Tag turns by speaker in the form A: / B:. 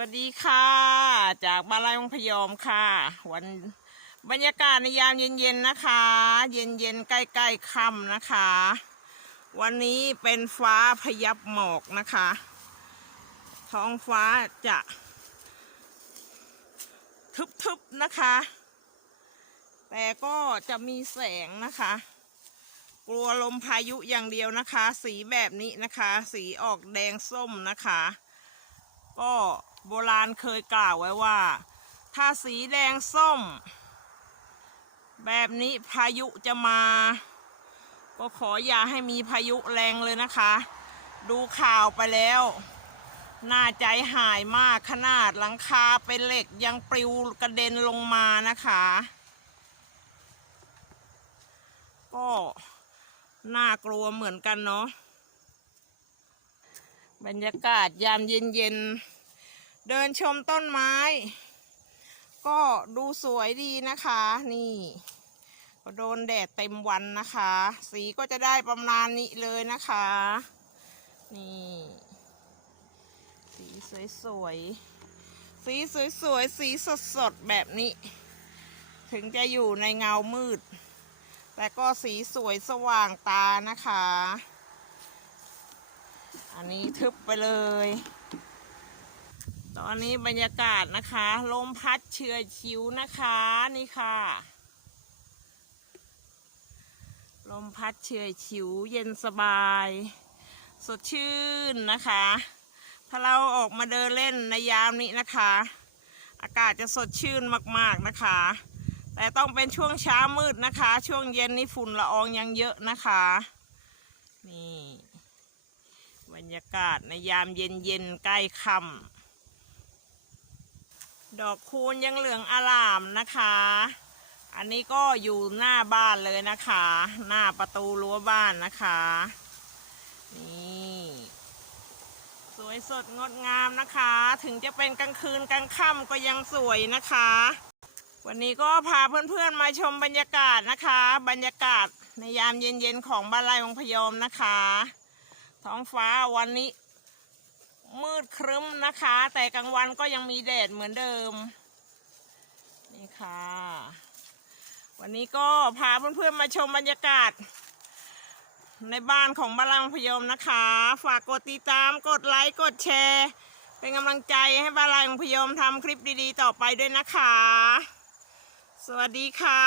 A: วัสดีค่ะ จากบาลายองพยอมค่ะ วันบรรยากาศในยามเย็นๆนะคะ เย็นๆใกล้ๆค่ำนะคะ วันนี้เป็นฟ้าพยับหมอกนะคะ ท้องฟ้าจะทึบๆนะคะ แต่ก็จะมีแสงนะคะ กลัวลมพายุอย่างเดียวนะคะ สีแบบนี้นะคะ สีออกแดงส้มนะคะ ก็โบราณเคยกล่าวไว้ว่า ถ้าสีแดงส้ม แบบนี้พายุจะมา ก็ขออย่าให้มีพายุแรงเลยนะคะ ดูข่าวไปแล้วน่าใจหายมากขนาดหลังคาเป็นเหล็กยังปลิวกระเด็นลงมานะคะ ก็น่ากลัวเหมือนกันเนาะ บรรยากาศยามเย็นๆ เดินชมต้นไม้ ก็ดูสวยดีนะคะ นี่ก็โดนแดดเต็มวันนะคะ สีก็จะได้ประมาณนี้เลยนะคะ นี่ สีสวยๆ สีสวยๆ สีสดๆ แบบนี้ ถึงจะอยู่ในเงามืด แต่ก็สีสวยสว่างตานะคะ นนี้ทึบไปเลย ตอนนี้บรรยากาศนะคะ ลมพัดเฉื่อยชิวนะคะนี่ค่ะ ลมพัดเฉื่อยชิวเย็นสบาย สดชื่นนะคะ ถ้าเราออกมาเดินเล่นในยามนี้นะคะ อากาศจะสดชื่นมากๆนะคะ แต่ต้องเป็นช่วงเช้ามืดนะคะ ช่วงเย็นนี่ฝุ่นละอองยังเยอะนะคะ นี่ รรยากาศในยามเย็นๆใกล้ค่ำดอกคูณยังเหลืองอลามนะคะ อันนี้ก็อยู่หน้าบ้านเลยนะคะ หน้าประตูรั้วบ้านนะคะ นี่สวยสดงดงามนะคะ ถึงจะเป็นกลางคืนกลางค่ำก็ยังสวยนะคะ วันนี้ก็พาเพื่อนๆมาชมบรรยากาศนะคะ บรรยากาศในยามเย็นๆของบ้านไร่องพยอมนะคะ ท้องฟ้าวันนี้ มืดครึ้มนะคะ แต่กลางวันก็ยังมีแดดเหมือนเดิม นี่ค่ะ วันนี้ก็พาเพื่อนๆมาชมบรรยากาศ ในบ้านของบานไร่องพยมนะคะ ฝากกดติดตามกดไลค์กดแชร์ เป็นกำลังใจให้บานไร่องพยมทำคลิปดีๆ ต่อไปด้วยนะคะ สวัสดีค่ะ